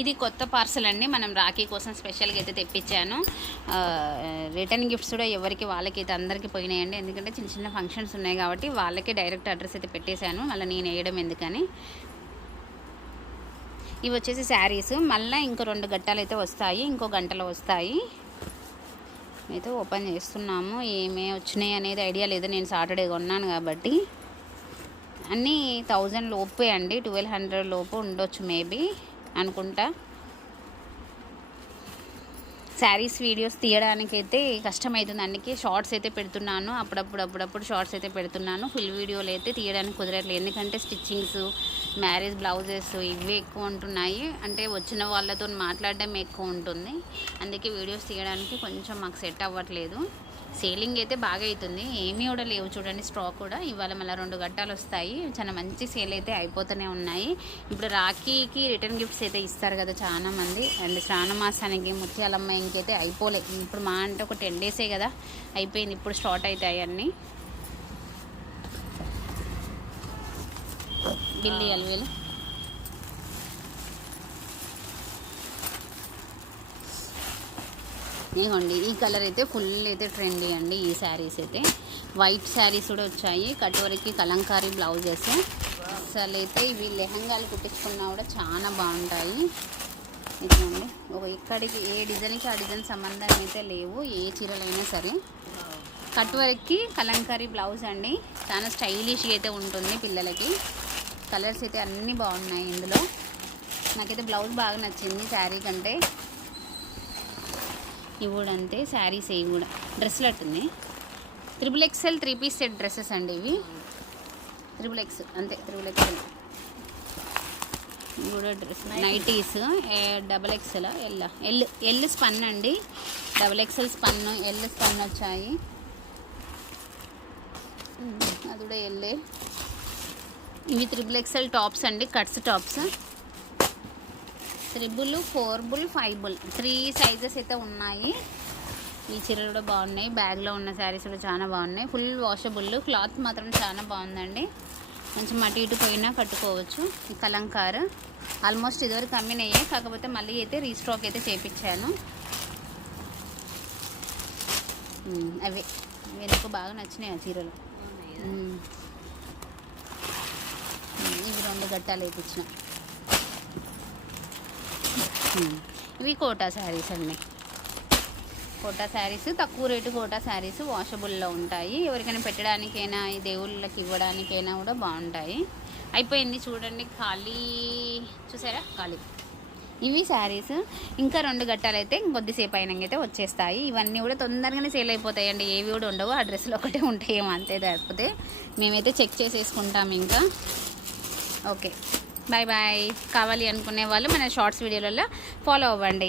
ఇది కొత్త పార్సల్ అండి. మనం రాఖీ కోసం స్పెషల్గా అయితే తెప్పించాను. రిటర్న్ గిఫ్ట్స్ కూడా ఎవరికి వాళ్ళకి అయితే అందరికీ పోయినాయండి. ఎందుకంటే చిన్న చిన్న ఫంక్షన్స్ ఉన్నాయి కాబట్టి వాళ్ళకి డైరెక్ట్ అడ్రస్ అయితే పెట్టేశాను. మళ్ళీ నేను వేయడం ఎందుకని? ఇవి వచ్చేసి శారీస్ మళ్ళీ ఇంకో రెండు గట్టాలు అయితే వస్తాయి. ఇంకో గంటలో వస్తాయి. అయితే ఓపెన్ చేస్తున్నాము. ఏమే వచ్చినాయి అనేది ఐడియా లేదు. నేను సాటర్డే కొన్నాను కాబట్టి. అన్నీ థౌజండ్ లోపే అండి. ట్వెల్వ్ హండ్రెడ్ లోపు ఉండొచ్చు మేబీ అనుకుంటా. శారీస్ వీడియోస్ తీయడానికైతే కష్టమవుతుంది అందుకే షార్ట్స్ అయితే పెడుతున్నాను. అప్పుడప్పుడు అప్పుడప్పుడు షార్ట్స్ అయితే పెడుతున్నాను. ఫుల్ వీడియోలు అయితే తీయడానికి కుదరట్లేదు. ఎందుకంటే స్టిచ్చింగ్స్ మ్యారేజ్ బ్లౌజెస్ ఇవే ఎక్కువ ఉంటున్నాయి. అంటే వచ్చిన వాళ్ళతో మాట్లాడడం ఎక్కువ ఉంటుంది. అందుకే వీడియోస్ తీయడానికి కొంచెం మాకు సెట్ అవ్వట్లేదు. సేలింగ్ అయితే బాగా అవుతుంది. ఏమీ కూడా లేవు చూడండి స్టాక్ కూడా. ఇవాళ మళ్ళీ రెండు గట్టాలు వస్తాయి. చాలా మంచి సేల్ అయితే అయిపోతూనే ఉన్నాయి. ఇప్పుడు రాఖీకి రిటర్న్ గిఫ్ట్స్ అయితే ఇస్తారు కదా చాలా మంది. అండ్ శ్రావణ మాసానికి ముత్యాలమ్మ ఇంకైతే అయిపోలే. ఇప్పుడు మా అంటే ఒక టెన్ డేసే కదా. అయిపోయింది. ఇప్పుడు స్టార్ట్ అవుతాయి అన్నీ. బిల్లి అలవేలు ఇదిగోండి ఈ కలర్ అయితే ఫుల్ అయితే ట్రెండీ అండి ఈ శారీస్ అయితే. వైట్ శారీస్ కూడా వచ్చాయి. కటోరికి కలంకారీ బ్లౌజెస్. అసలు అయితే ఇవి లెహంగాలు కుట్టించుకున్నా కూడా చాలా బాగుంటాయి. ఇదిగోండి ఒక ఇక్కడికి ఏ డిజైన్కి ఆ డిజైన్ సంబంధం అయితే లేవు ఏ చీరలైనా సరే. కట్ వర్క్కి కలంకారీ బ్లౌజ్ అండి. చాలా స్టైలిష్గా అయితే ఉంటుంది పిల్లలకి. కలర్స్ అయితే అన్నీ బాగున్నాయి ఇందులో. నాకైతే బ్లౌజ్ బాగా నచ్చింది శారీ కంటే. ఇవి కూడా అంతే శారీస్ ఇవి కూడా. డ్రెస్సులు అట్టుంది. Triple XL three piece set dresses అండి ఇవి. త్రిబుల్ ఎక్స్ అంతే త్రిబుల్ ఎక్స్ఎల్ ఇవి కూడా dress nighties double XL L L L spun అండి. Double XL spun L spun వచ్చాయి. అది కూడా ఎల్లే ఇవి త్రిబుల్ ఎక్స్ఎల్ టాప్స్ అండి కట్స్ టాప్స్ త్రిబుల్ ఫోర్ బుల్ ఫైవ్ బుల్ త్రీ సైజెస్ అయితే ఉన్నాయి. ఈ చీరలు కూడా బాగున్నాయి. బ్యాగ్లో ఉన్న శారీస్ కూడా చాలా బాగున్నాయి. Full washable. క్లాత్ మాత్రం చాలా బాగుందండి. కొంచెం అటు ఇటు పోయినా కట్టుకోవచ్చు. ఈ కలంకార్. ఆల్మోస్ట్ ఇదివరకు అమ్మినాయి కాకపోతే మళ్ళీ అయితే రీస్టాక్ అయితే చేపించాను. అవే. వీళ్ళకు బాగా నచ్చినాయి ఆ చీరలు. ఇవి రెండు గట్టాలు వేయించిన Hmm. ఇవి కోటా శారీస్ అండి. కోటా శారీస్ తక్కువ రేటు కోటా శారీస్ వాషబుల్లో ఉంటాయి. ఎవరికైనా పెట్టడానికైనా ఈ దేవుళ్ళకి ఇవ్వడానికైనా కూడా బాగుంటాయి. అయిపోయింది చూడండి ఖాళీ చూసారా? ఖాళీ. ఇవి శారీస్. ఇంకా రెండు గట్టాలు అయితే కొద్దిసేపు అయినాకైతే వచ్చేస్తాయి. ఇవన్నీ కూడా తొందరగానే సేల్ అయిపోతాయండి. ఏవి కూడా ఉండవు. ఆ డ్రెస్సులు ఒకటే ఉంటాయేమో అంతే తప్పితే మేమైతే చెక్ చేసేసుకుంటాం ఇంకా. ఓకే. బాయ్ బాయ్ కావాలి అనుకునే వాళ్ళు మన షార్ట్స్ వీడియోలలో ఫాలో అవ్వండి.